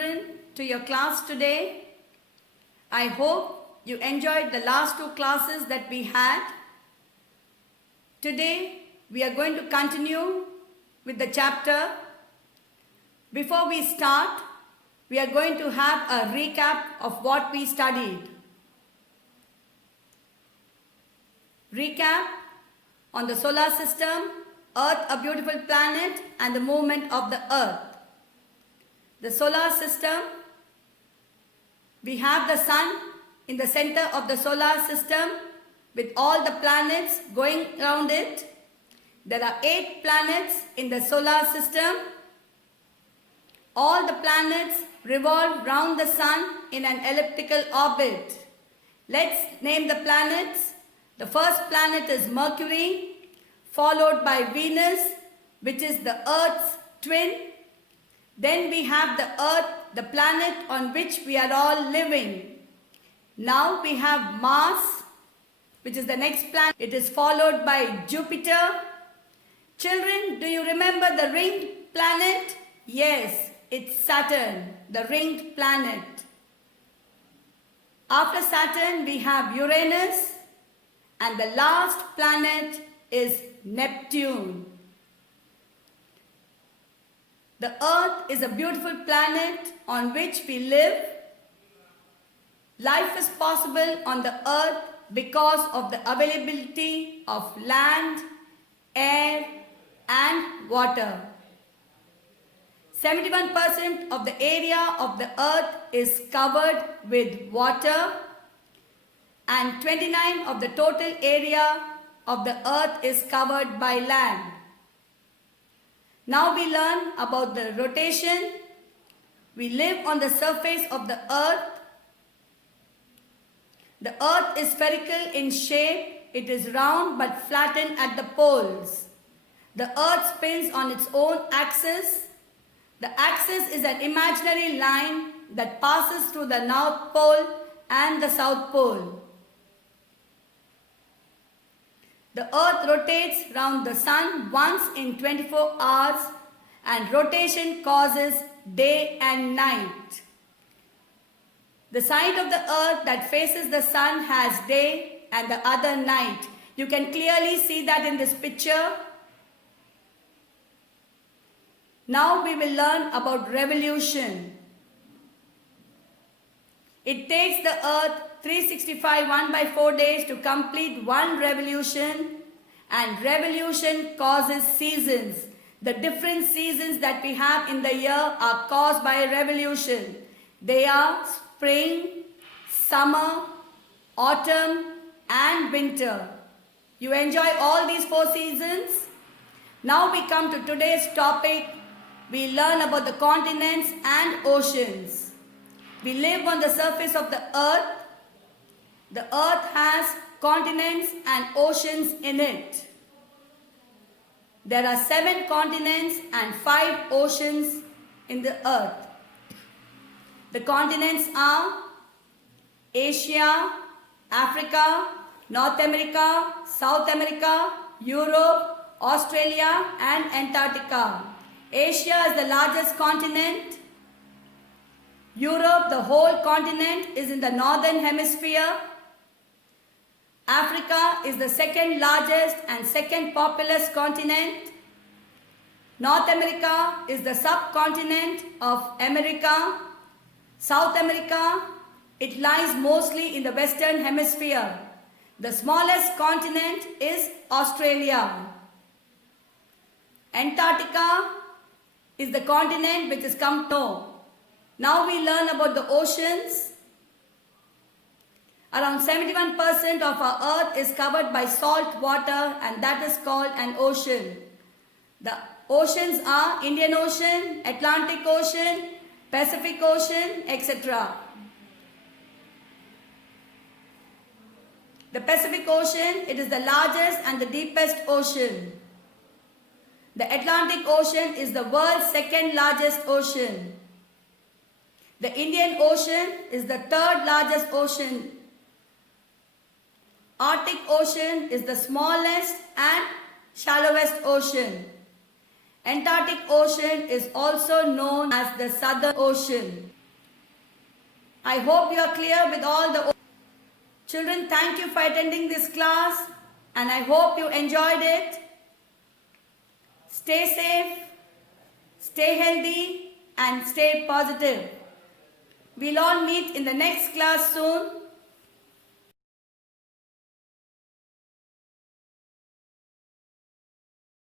children to your class today. I hope you enjoyed the last two classes that we had. Today we are going to continue with the chapter. Before we start, we are going to have a recap of what we studied. Recap on the solar system, Earth, a beautiful planet, and the movement of the Earth. The solar system, we have the sun in the center of the solar system with all the planets going around it. There are 8 planets in the solar system. All the planets revolve round the sun in an elliptical orbit. Let's name the planets. The first planet is Mercury, followed by Venus, which is the Earth's twin. Then we have the Earth, the planet on which we are all living. Now we have Mars, which is the next planet. It is followed by Jupiter. Children, do you remember the ringed planet? Yes, it's Saturn, the ringed planet. After Saturn, we have Uranus, and the last planet is Neptune. The Earth is a beautiful planet on which we live. Life is possible on the Earth because of the availability of land, air, and water. 71% of the area of the Earth is covered with water, and 29% of the total area of the Earth is covered by land. Now we learn about the rotation. We live on the surface of the Earth. The Earth is spherical in shape. It is round but flattened at the poles. The Earth spins on its own axis. The axis is an imaginary line that passes through the North Pole and the South Pole. The Earth rotates round the Sun once in 24 hours, and rotation causes day and night. The side of the Earth that faces the Sun has day and the other night. You can clearly see that in this picture. Now we will learn about revolution. It takes the Earth 365 1/4 days to complete one revolution, and revolution causes seasons. The different seasons that we have in the year are caused by a revolution. They are spring, summer, autumn, and winter. You enjoy all these 4 seasons? Now we come to today's topic. We learn about the continents and oceans. We live on the surface of the Earth. The Earth has continents and oceans in it. There are 7 continents and 5 oceans in the Earth. The continents are Asia, Africa, North America, South America, Europe, Australia, and Antarctica. Asia is the largest continent. Europe, the whole continent, is in the northern hemisphere. Africa is the second largest and second populous continent. North America is the subcontinent of America. South America, it lies mostly in the western hemisphere. The smallest continent is Australia. Antarctica is the continent which is come to know. Now we learn about the oceans. Around 71% of our Earth is covered by salt water, and that is called an ocean. The oceans are Indian Ocean, Atlantic Ocean, Pacific Ocean, etc. The Pacific Ocean, it is the largest and the deepest ocean. The Atlantic Ocean is the world's second largest ocean. The Indian Ocean is the 3rd largest ocean. Arctic Ocean is the smallest and shallowest ocean. Antarctic Ocean is also known as the Southern Ocean. I hope you are clear with all the children. Thank you for attending this class and I hope you enjoyed it. Stay safe, stay healthy and stay positive. We'll all meet in the next class soon.